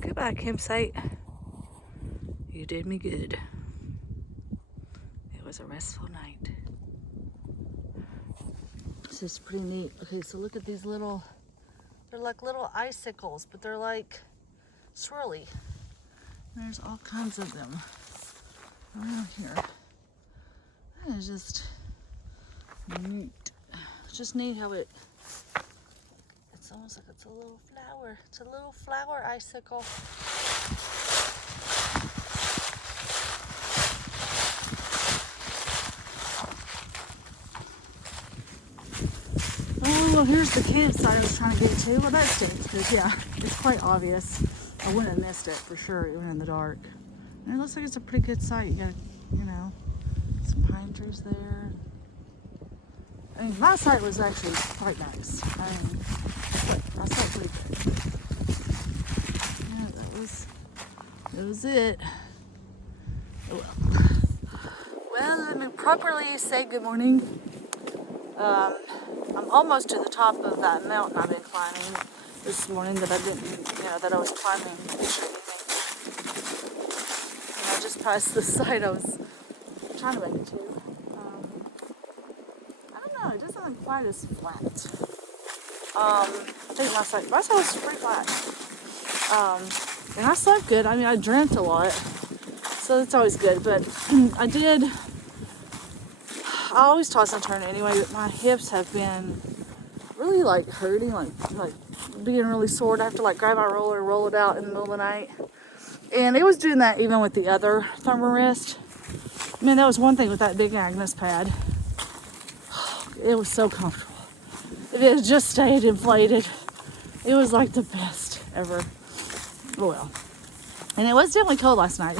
Goodbye, campsite. You did me good. It was a restful night. This is pretty neat. Okay, so look at these little, they're like little icicles, but they're like swirly. There's all kinds of them around here. That is just neat. It's just neat how it's almost like it's a little flower. It's a little flower icicle. Oh, well, here's the campsite I was trying to get to. Well, that stinks, because, yeah, it's quite obvious. I wouldn't have missed it, for sure, even in the dark. And it looks like it's a pretty good site. You got, you know, some pine trees there. I mean, my site was actually quite nice. I mean, my site pretty good. Yeah, that was it. Oh, well. Well, let me properly say good morning. I'm almost to the top of that mountain I've been climbing this morning that I didn't, that I was climbing. And I just passed the site I was trying to make it to. I don't know, it doesn't look quite as flat. I think my site was pretty flat. And I slept good. I mean, I dreamt a lot, so that's always good. But I always toss and turn anyway, but my hips have been really like hurting, like being really sore. I have to like grab my roller, roll it out in the middle of the night. And it was doing that even with the other thermarest. I mean, that was one thing with that big Agnes pad. It was so comfortable. If it had just stayed inflated, it was like the best ever. Oh well. And it was definitely cold last night.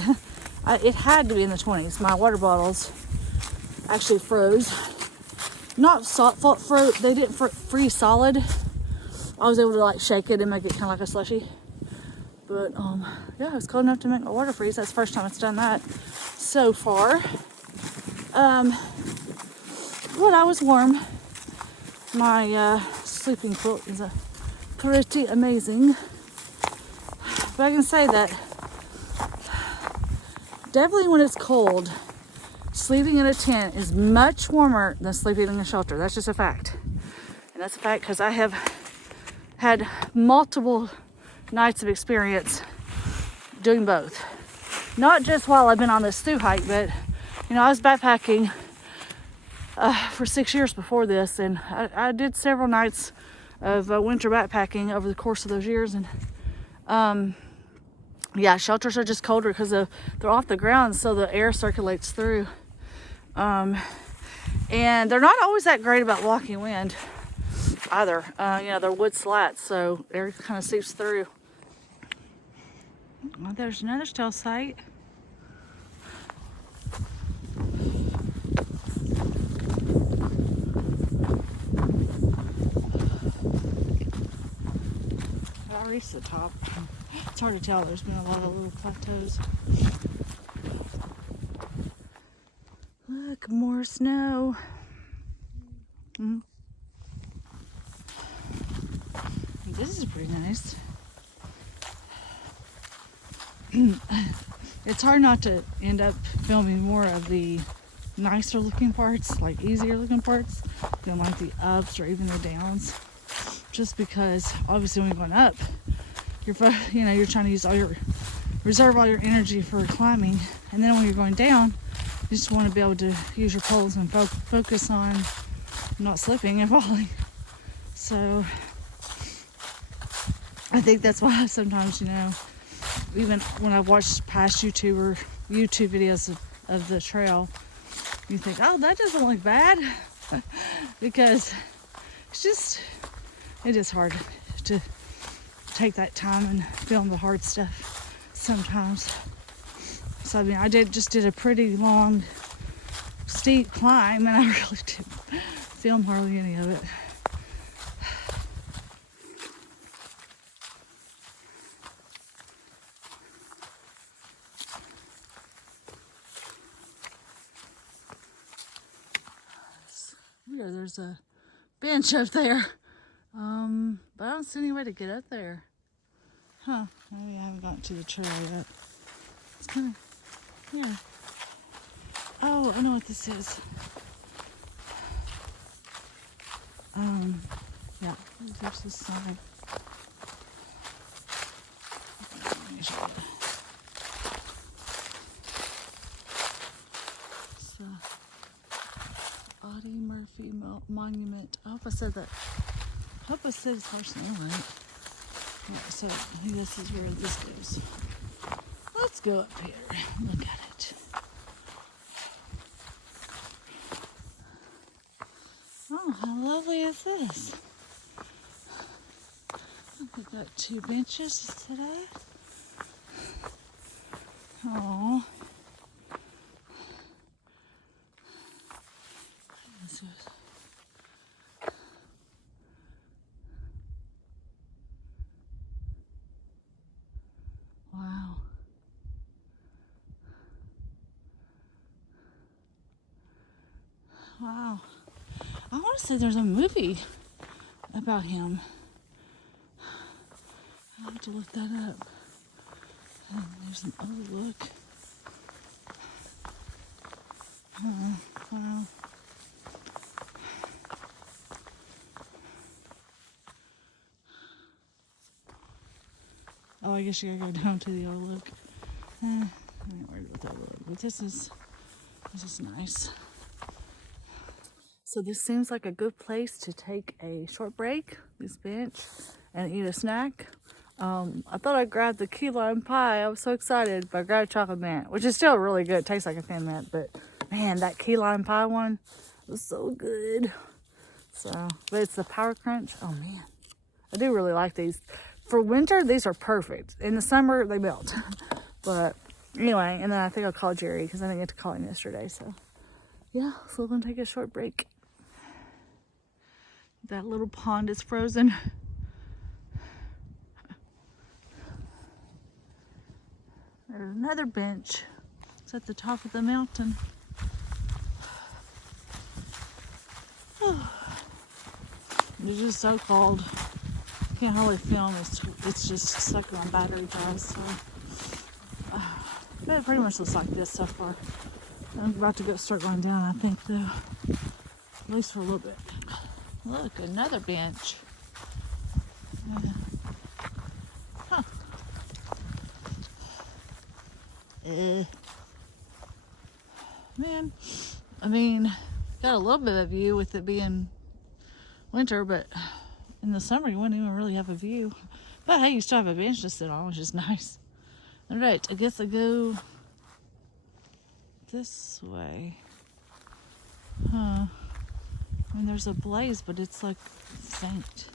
It had to be in the 20s. My water bottles actually froze. Not froze. They didn't freeze solid. I was able to like shake it and make it kind of like a slushy. But yeah, it was cold enough to make my water freeze. That's the first time it's done that so far. But I was warm. My sleeping quilt is pretty amazing. But I can say that definitely when it's cold, sleeping in a tent is much warmer than sleeping in a shelter. That's just a fact. And that's a fact because I have had multiple nights of experience doing both. Not just while I've been on this Thru hike, but, I was backpacking for 6 years before this, and I did several nights of winter backpacking over the course of those years. And yeah, shelters are just colder because they're off the ground, so the air circulates through. And they're not always that great about blocking wind either. They're wood slats, so air kind of seeps through. Well, there's another stealth site. I reached the top. It's hard to tell. There's been a lot of little plateaus. Look, more snow. This is pretty nice. It's hard not to end up filming more of the nicer looking parts, like easier looking parts, than like the ups or even the downs. Just because obviously when you're going up, you're trying to reserve all your energy for climbing, and then when you're going down, you just want to be able to use your poles and focus on not slipping and falling. So I think that's why sometimes, even when I've watched past YouTube videos of the trail, you think, oh, that doesn't look bad. Because it is hard to take that time and film the hard stuff sometimes. So I just did a pretty long, steep climb, and I really didn't film hardly any of it. There's a bench up there, but I don't see any way to get up there. Huh, maybe I haven't gotten to the trail yet. It's kind of here. Oh, I know what this is. Yeah, there's this sign. Let me show you. It's the Audie Murphy Monument. I hope I said that. I hope I said his first name right. Alright, so I think this is where this goes. Let's go up here. Look at it. Oh, how lovely is this? We've got 2 benches today. Oh. Wow. Wow. I want to say there's a movie about him. I'll have to look that up. Oh, there's an overlook. Wow. Oh, I guess you gotta go down to the overlook. I ain't worried about the overlook, but this is nice. So this seems like a good place to take a short break, this bench, and eat a snack. I thought I'd grab the key lime pie. I was so excited, but I grabbed chocolate mint, which is still really good. It tastes like a thin mint, but man, that key lime pie one was so good. So, but it's the Power Crunch. Oh man, I do really like these. For winter, these are perfect. In the summer, they melt. But anyway, and then I think I'll call Jerry because I didn't get to call him yesterday. So yeah, so we're gonna take a short break. That little pond is frozen. There's another bench. It's at the top of the mountain. It's just so cold. Can't hardly film. It's just sucking on battery dry. So but it pretty much looks like this so far. I'm about to start going down, I think, though. At least for a little bit. Look, another bench. Huh. Man, I mean, got a little bit of view with it being winter, but in the summer you wouldn't even really have a view. But hey, you still have a bench to sit on, which is nice. All right, I guess I go this way. Huh. I mean, there's a blaze, but it's like faint.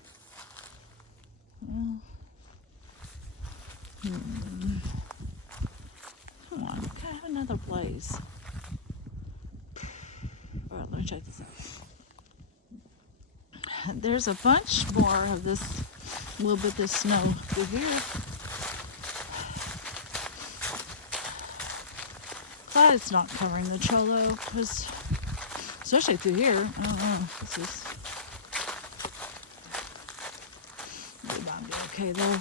Well, Come on, can I have another blaze? All right, let me check this out. There's a bunch more of this, little bit of snow through here. Glad it's not covering the trail though, because especially through here, I don't know. This is. It might be okay though.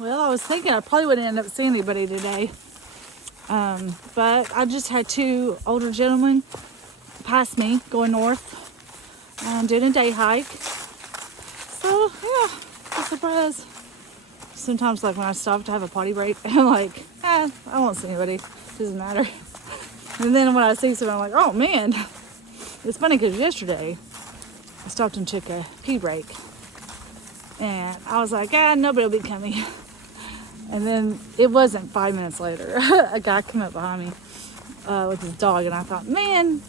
Well, I was thinking I probably wouldn't end up seeing anybody today. But I just had 2 older gentlemen pass me going north and doing a day hike. So, yeah, a surprise. sometimes like when I stop to have a potty break, I'm like, I won't see anybody. Doesn't matter. And then when I see someone, I'm like, oh man. It's funny because yesterday I stopped and took a pee break. And I was like, nobody will be coming. And then it wasn't 5 minutes later. A guy came up behind me with his dog. And I thought, man,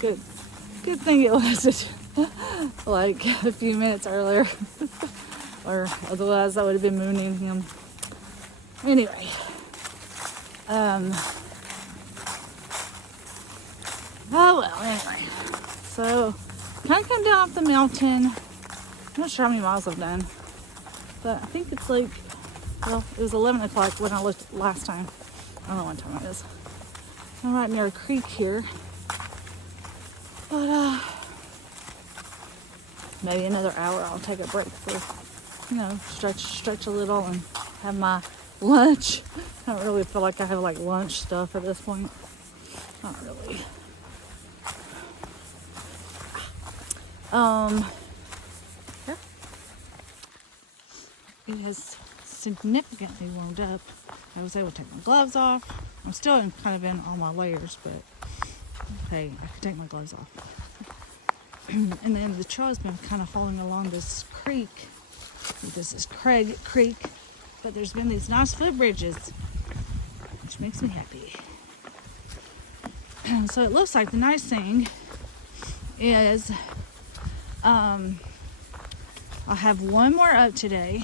good thing it wasn't like a few minutes earlier. Or otherwise I would have been mooning him. Anyway. Oh well, anyway. So, kind of come down off the mountain. I'm not sure how many miles I've done. But I think it's like, well, it was 11 o'clock when I looked last time. I don't know what time it is. I'm right near a creek here. But, maybe another hour I'll take a break for, stretch a little and have my lunch. I don't really feel like I have like lunch stuff at this point. Not really. Yeah. It has significantly warmed up. I was able to take my gloves off. I'm still kind of in all my layers, but okay, I can take my gloves off. And then the trail has been kind of following along this creek. This is Craig Creek, but there's been these nice footbridges, which makes me happy. And so it looks like the nice thing is I'll have one more up today,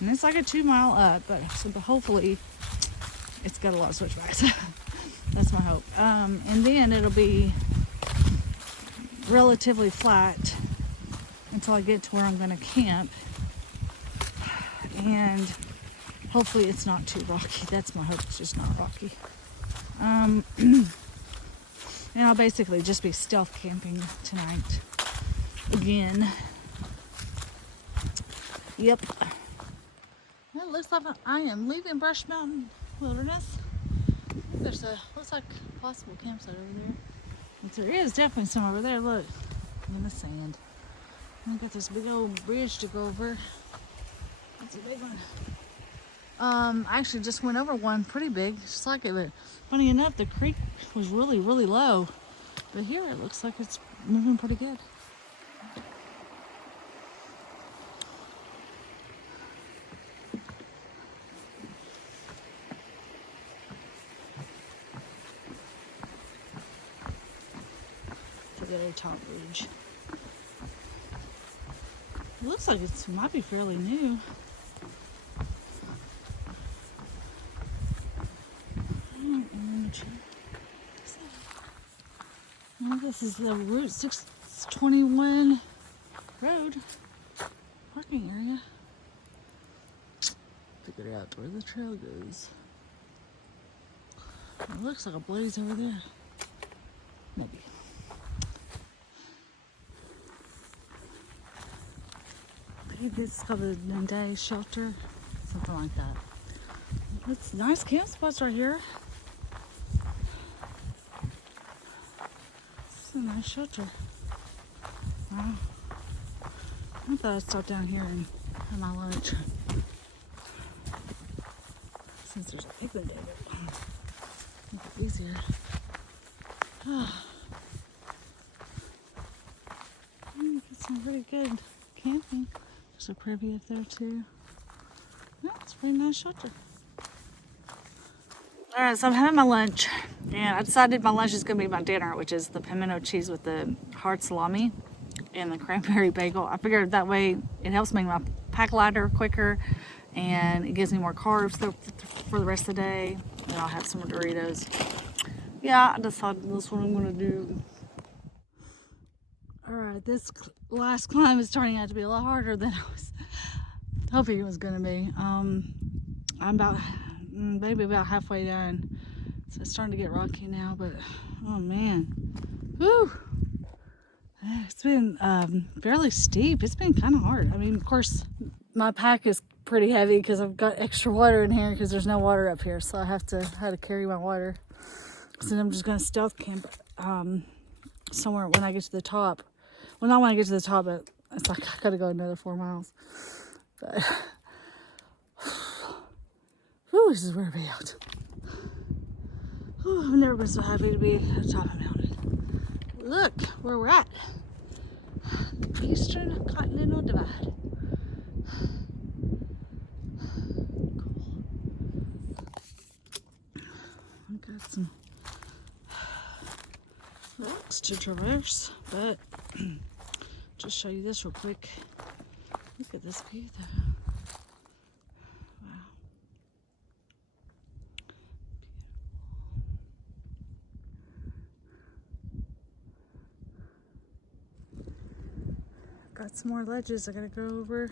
and it's like a 2 mile up, but hopefully it's got a lot of switchbacks. That's my hope. And then it'll be relatively flat until I get to where I'm going to camp, and hopefully it's not too rocky. That's my hope. It's just not rocky. And I'll basically just be stealth camping tonight again. Yep. Well, it looks like I am leaving Brush Mountain Wilderness. There's looks like a possible campsite over there. But there is definitely some over there. Look, in the sand. I've got this big old bridge to go over. That's a big one. I actually just went over one pretty big, just like it. But funny enough, the creek was really, really low. But here it looks like it's moving pretty good. To the very top bridge. It looks like it might be fairly new. This is the Route 621 road parking area. Figure out where the trail goes. It looks like a blaze over there. Maybe. Maybe this is called the Noonday Shelter. Something like that. It's nice camp spots right here. It's a nice shelter. Wow. I thought I'd stop down here and have my lunch. Since there's a picnic table. Make it easier. Get some pretty good camping. There's a privy up there too. Yeah, it's a pretty nice shelter. Alright, so I'm having my lunch, and I decided my lunch is going to be my dinner, which is the pimento cheese with the hard salami and the cranberry bagel. I figured that way it helps make my pack lighter quicker, and it gives me more carbs for the rest of the day, and I'll have some more Doritos. Yeah, I decided that's what I'm going to do. Alright, this last climb is turning out to be a lot harder than I was hoping it was going to be. I'm maybe about halfway done, so it's starting to get rocky now, but oh man, whew, it's been fairly steep. It's been kind of hard. I mean, of course my pack is pretty heavy because I've got extra water in here because there's no water up here, so I have to carry my water. So I'm just going to stealth camp somewhere when I get to the top. Well, not when I get to the top, but it's like I gotta go another 4 miles. But this is where I'll be out. Oh, I've never been so happy to be at the top of a mountain. Look where we're at. The Eastern Continental Divide. Cool. I've got some rocks to traverse, but just show you this real quick. Look at this view though. Wow. Got some more ledges I gotta go over.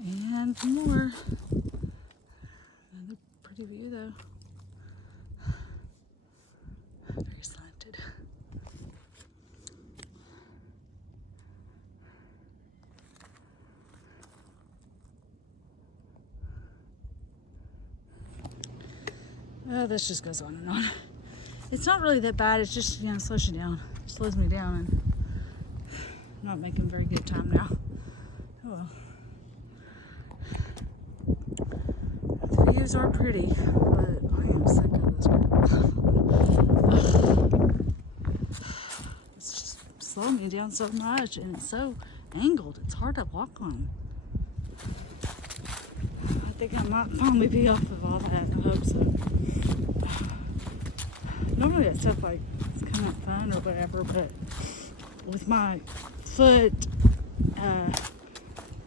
And more. Another pretty view though. Very slanted. Oh, this just goes on and on. It's not really that bad. It's just, you know, slows you down. It slows me down, and I'm not making very good time now. Oh well. The views are pretty, but I am sick of this crap. It's just slowing me down so much, and it's so angled. It's hard to walk on. I think I might finally be off of all that. I hope so. Normally that stuff like it's kind of fun or whatever, but with my foot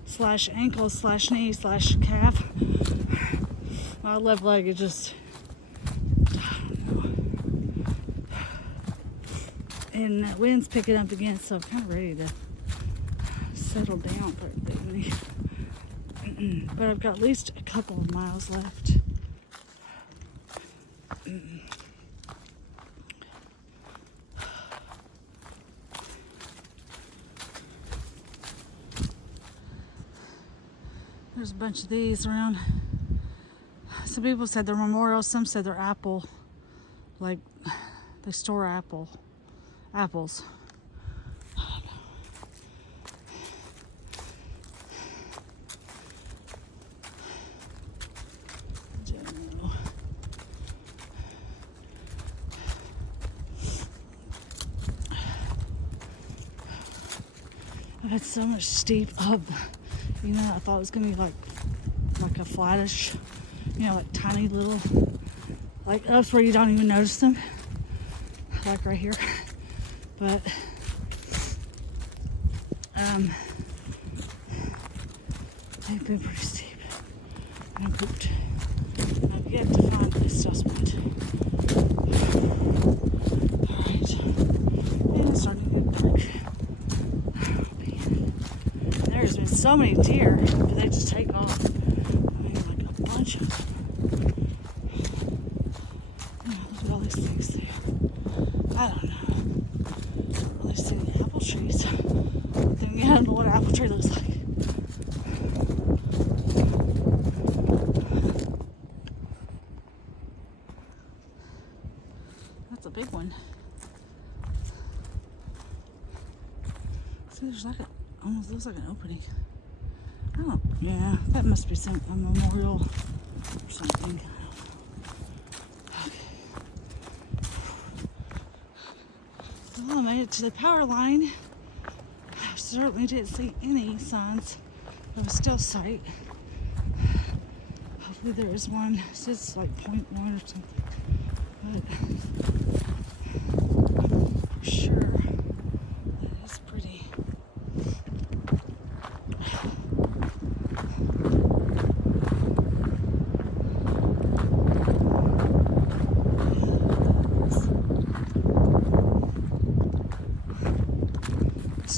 slash ankle slash knee slash calf, my left leg is just, I don't know. And the wind's picking up again, so I'm kind of ready to settle down for everything. But I've got at least a couple of miles left. There's a bunch of these around. Some people said they're memorials, some said they're apple, like they store apples. I've had so much steep up. You know, I thought it was gonna be like a flattish, you know, like tiny little, like ups where you don't even notice them, like right here. But they've been pretty steep. And I'm pooped. I've yet to find this adjustment. All right, and it's starting to get dark. There's been so many deer, but they just take off. I mean, like a bunch of them. Oh, look at all these things there. I don't know. I don't really see the apple trees. Then again, I don't know what an apple tree looks like. That's a big one. See, there's like almost looks like an opening. Oh, yeah, that must be a memorial or something. Okay. Well, I made it to the power line. I certainly didn't see any signs of a still sight. Hopefully there is one. It says like 0.1 or something. But for sure, that is pretty.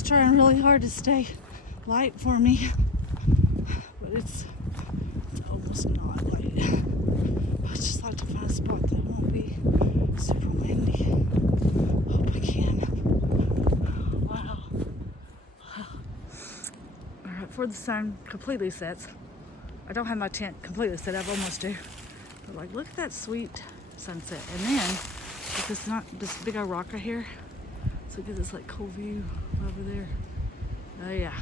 Trying really hard to stay light for me, but it's almost not light. I just like to find a spot that won't be super windy. Hope I can. Wow. Alright, before the sun completely sets, I don't have my tent completely set up, almost do, but like look at that sweet sunset, and then if it's not this big old rock right here, so we get this like cool view over there. Oh yeah.